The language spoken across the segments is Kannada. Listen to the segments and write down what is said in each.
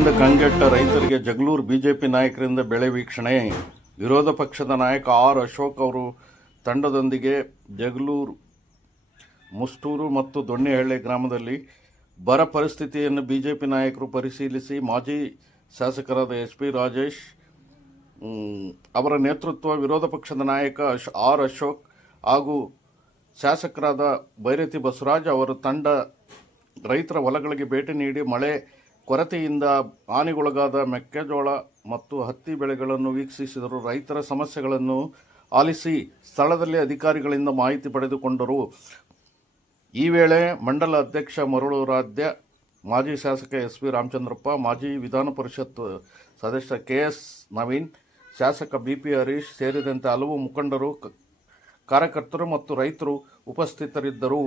ಮಳೆಯಿಂದ ಕಂಗೆಟ್ಟ ರೈತರಿಗೆ ಜಗಳೂರು ಬಿಜೆಪಿ ನಾಯಕರಿಂದ ಬೆಳೆ ವೀಕ್ಷಣೆ. ವಿರೋಧ ಪಕ್ಷದ ನಾಯಕ ಆರ್ ಅಶೋಕ್ ಅವರು ತಂಡದೊಂದಿಗೆ ಜಗಳೂರು, ಮುಷ್ಟೂರು ಮತ್ತು ದೊಣ್ಣೆಹಳ್ಳಿ ಗ್ರಾಮದಲ್ಲಿ ಬರ ಪರಿಸ್ಥಿತಿಯನ್ನು ಬಿಜೆಪಿ ನಾಯಕರು ಪರಿಶೀಲಿಸಿ ಮಾಜಿ ಶಾಸಕರಾದ SP ರಾಜೇಶ್ ಅವರ ನೇತೃತ್ವ ವಿರೋಧ ಪಕ್ಷದ ನಾಯಕ ಆರ್ ಅಶೋಕ್ ಹಾಗೂ ಶಾಸಕರಾದ ಬೈರತಿ ಬಸವರಾಜ್ ಅವರ ತಂಡ ರೈತರ ಹೊಲಗಳಿಗೆ ಭೇಟಿ ನೀಡಿ ಮಳೆ ಕೊರತೆಯಿಂದ ಹಾನಿಗೊಳಗಾದ ಮೆಕ್ಕೆಜೋಳ ಮತ್ತು ಹತ್ತಿ ಬೆಳೆಗಳನ್ನು ವೀಕ್ಷಿಸಿದರು. ರೈತರ ಸಮಸ್ಯೆಗಳನ್ನು ಆಲಿಸಿ ಸ್ಥಳದಲ್ಲಿ ಅಧಿಕಾರಿಗಳಿಂದ ಮಾಹಿತಿ ಪಡೆದುಕೊಂಡರು. ಈ ವೇಳೆ ಮಂಡಲ ಅಧ್ಯಕ್ಷ ಮರಳೂರಾಧ್ಯ, ಮಾಜಿ ಶಾಸಕ SP ರಾಮಚಂದ್ರಪ್ಪ, ಮಾಜಿ ವಿಧಾನ ಪರಿಷತ್ ಸದಸ್ಯ KS ನವೀನ್, ಶಾಸಕ BP ಹರೀಶ್ ಸೇರಿದಂತೆ ಹಲವು ಮುಖಂಡರು, ಕಾರ್ಯಕರ್ತರು ಮತ್ತು ರೈತರು ಉಪಸ್ಥಿತರಿದ್ದರು.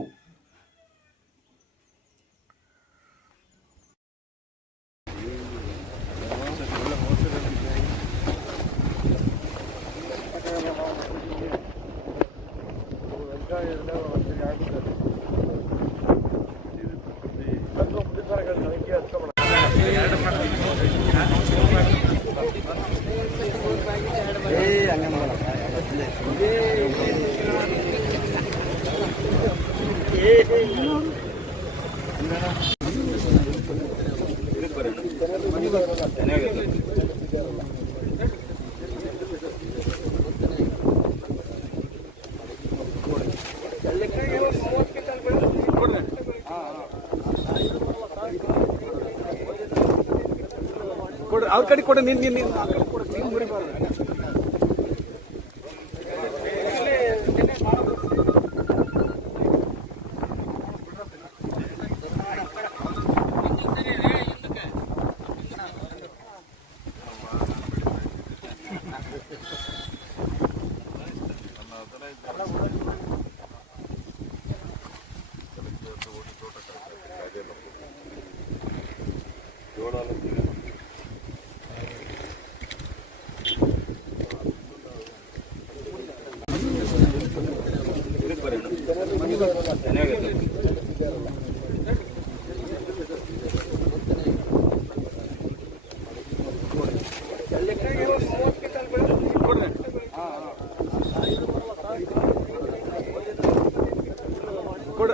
ಅವ್ರ ಕಡೆ ಕೊಡ ನೀನು ಮುರಿಬಾರ್ದು.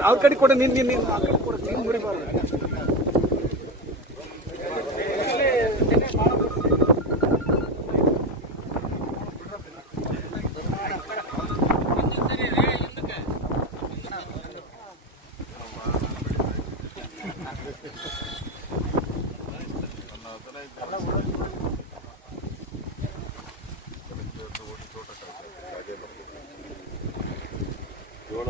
ಅವ್ರ ಕಡೆ ಕೊಡ ನೀನು ಮುರಿಬಾರ್ದು. ಜೋಳ